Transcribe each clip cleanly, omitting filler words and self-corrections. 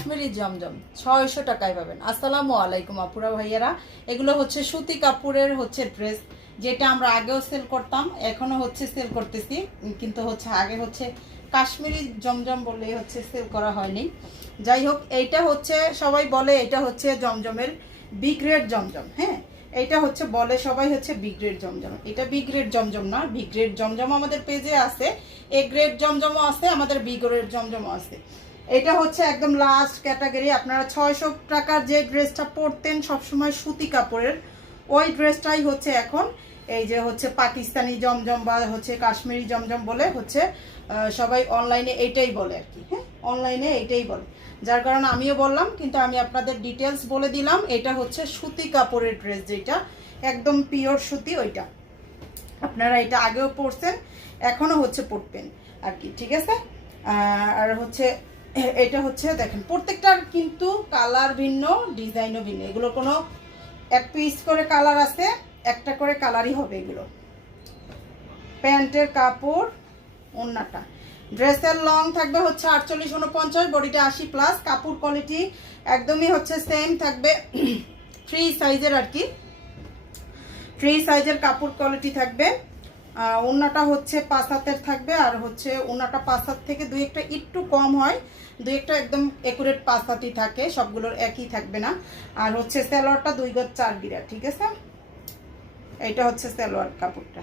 কাশ্মীরি জমজম 600 টাকায় পাবেন। আসসালামু আলাইকুম আপুরা ভাইয়ারা, এগুলো হচ্ছে সুতি কাপড়ের হচ্ছে ড্রেস, যেটা আমরা আগেও সেল করতাম, এখনো হচ্ছে সেল করতেছি, কিন্তু হচ্ছে আগে হচ্ছে কাশ্মীরি জমজম বলে হচ্ছে সেল করা হয়নি। যাই হোক, এইটা হচ্ছে সবাই বলে এটা হচ্ছে জমজমের বি গ্রেড জমজম। হ্যাঁ, এইটা হচ্ছে বলে সবাই হচ্ছে বি গ্রেড জমজম। এটা বি গ্রেড জমজম না, বি গ্রেড জমজম আমাদের পেজে আছে, এ গ্রেড জমজমও আছে, আমাদের বি গ্রেড জমজমও আছে। এটা হচ্ছে একদম লাস্ট ক্যাটাগরি। আপনারা 600 টাকার যে ড্রেসটা পরতেন সবসময় সুতি কাপড়ের, ওই ড্রেসটাই হচ্ছে এখন এই যে হচ্ছে পাকিস্তানি জমজম বা হচ্ছে কাশ্মীরি জমজম বলে হচ্ছে সবাই অনলাইনে এইটাই বলে আর কি। হ্যাঁ, অনলাইনে এইটাই বলে, যার কারণে আমিও বললাম, কিন্তু আমি আপনাদের ডিটেলস বলে দিলাম। এটা হচ্ছে সুতি কাপড়ের ড্রেস, যেটা একদম পিওর সুতি, ওইটা আপনারা এটা আগেও পরছেন, এখনো হচ্ছে পরতেন আর কি। ঠিক আছে, আর হচ্ছে এটা হচ্ছে দেখেন প্রত্যেকটার কিন্তু কালার ভিন্ন, ডিজাইনও ভিন্ন। এগুলো কোনো এক পিস করে কালার আছে, একটা করে কালারই হবে এগুলো। প্যান্টের কাপড়, ওন্নাটা, ড্রেসের লং থাকবে হচ্ছে 48-49, বডিটা 80+। কাপড় কোয়ালিটি একদমই হচ্ছে সেম থাকবে, ফ্রি সাইজের আর কি, ফ্রি সাইজের কাপড় কোয়ালিটি থাকবে। ওন্নাটা হচ্ছে 5 হাতের থাকবে, আর হচ্ছে ওন্নাটা 5 হাত থেকে দুই একটা একটু কম হয়, দুই একটা একদম একুরেট 5 হাতই থাকে, সবগুলোর একই থাকবে না। আর হচ্ছে সালোয়ারটা 2 গজ 4 গিরা। ঠিক আছে, এইটা হচ্ছে সালোয়ার কাপড়টা,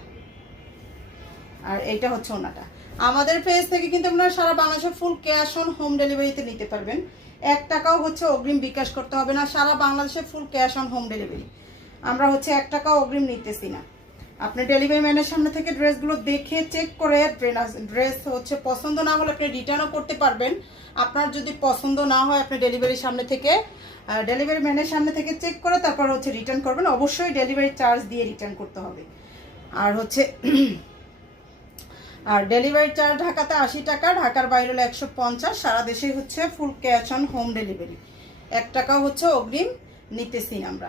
আর এইটা হচ্ছে ওন্নাটা। আমাদের পেজ থেকে কিন্তু আপনারা সারা বাংলাদেশে ফুল ক্যাশ অন হোম ডেলিভারিতে নিতে পারবেন, 1 টাকাও হচ্ছে অগ্রিম বিকাশ করতে হবে না। সারা বাংলাদেশে full cash on home delivery, আমরা হচ্ছে 1 টাকাও অগ্রিম নিতেছি না। আপনি ডেলিভারি ম্যানের সামনে থেকে ড্রেসগুলো দেখে চেক করে, ড্রেস হচ্ছে পছন্দ না হলে আপনি রিটার্নও করতে পারবেন। আপনার যদি পছন্দ না হয়, আপনি ডেলিভারির সামনে থেকে, ডেলিভারি ম্যানের সামনে থেকে চেক করে তারপর হচ্ছে রিটার্ন করবেন। অবশ্যই ডেলিভারি চার্জ দিয়ে রিটার্ন করতে হবে। আর হচ্ছে আর ডেলিভারি চার্জ ঢাকাতে 80 টাকা, ঢাকার বাইরে হলো 150, সারা দেশে হচ্ছে full cash on home delivery, 1 টাকাও হচ্ছে অগ্রিম নিতেছি আমরা।